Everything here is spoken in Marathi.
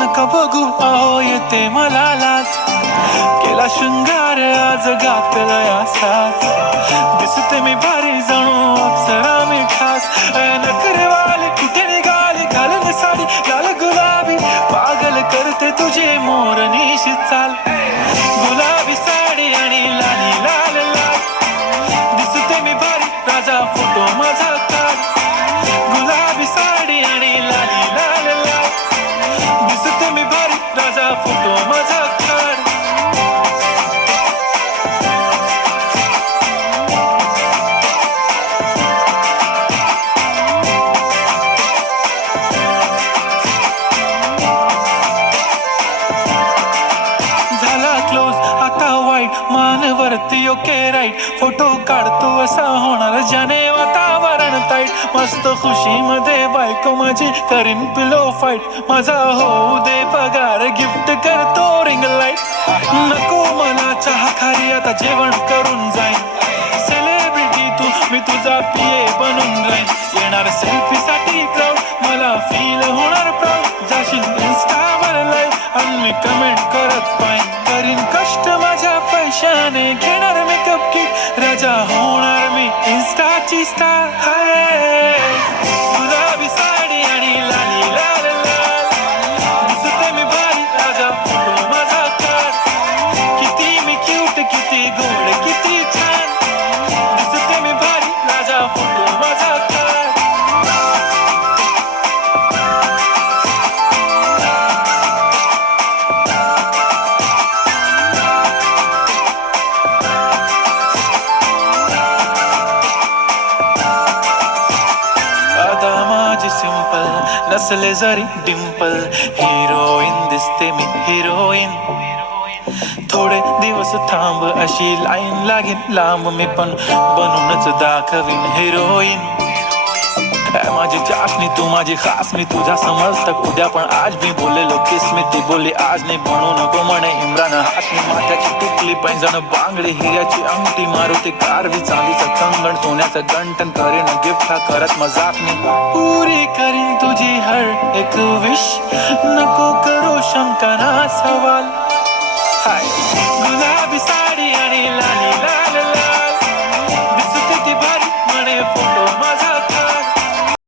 नका बघू अहो येते मला लाज, केला शृंगार आज घातलाय असाच, दिसते मी भारी जणू अप्सरा मी खास, नखरेवाली कुठे निघाली घालून साडी लाल गुलाबी, पागल करते तुझे मोरनीशी चाल, गुलाबी साडी आणि लाली लाल लाल, दिसते मी भारी राजा फोटो माझा काढ, गुलाबी साडी आणि लाली लाल लाल, दिसते मी भारी राजा फोटो माझा काढ. झाला क्लोज आता वाईट मानवरती ओके राईट, फोटो काढतो असा होणार ज्याने वातावरण ताईट, मस्त खुशी मध्ये बायको माझी करीन पिलो फाईट, माझा होऊ दे पगार गिफ्ट करतो रिंग लाईट, नको मला चहा खारी आता जेवण करून जाईन, सेलिब्रिटी तू मी तुझा पिये बनून राहीन, येणार सेल्फी साठी क्राऊड मला फील होणार प्राऊड, जाशील इन्स्टावर लाईव्ह आणि मी कमेंट करत पाहिन, करीन कष्ट माझ्या पैशाने घेणार मेकअप किट, राजा होणार मी इन्स्टाची स्टार. हाय गुलाबी साडी आणि लाली लाल लाल, दिसते मी भारी राजा फोटो माझा काढ, किती मी क्यूट किती गोड किती छान, दिसते मी भारी राजा फोटो माझा काढ. आता माझी सिंपल नसले जरी डिंपल, हिरोईन दिसते मी हिरोईन, थोडे दिवस थांब अशी लाईन लागेल लांब, मी पण बनूनच दाखवीन हिरोईन, माझी चाशनी तू माझी खास, मी तुझा समजतक उद्या पण आज मी बोललेलो किस मी, ती बोलली आज नाही बनू नको म्हणे इम्रान हाशमी, माथ्याची टिकली पैंजण बांगडी हिऱ्याची अंगठी, मारुती कारवी चांदीचं कंगण सोन्याचं गंटन, करीन गिफ्ट हा करत मजाक मी, पुरी करीन तुझी हर एक विश, नको करू शंका ना सवाल. हाय गुलाब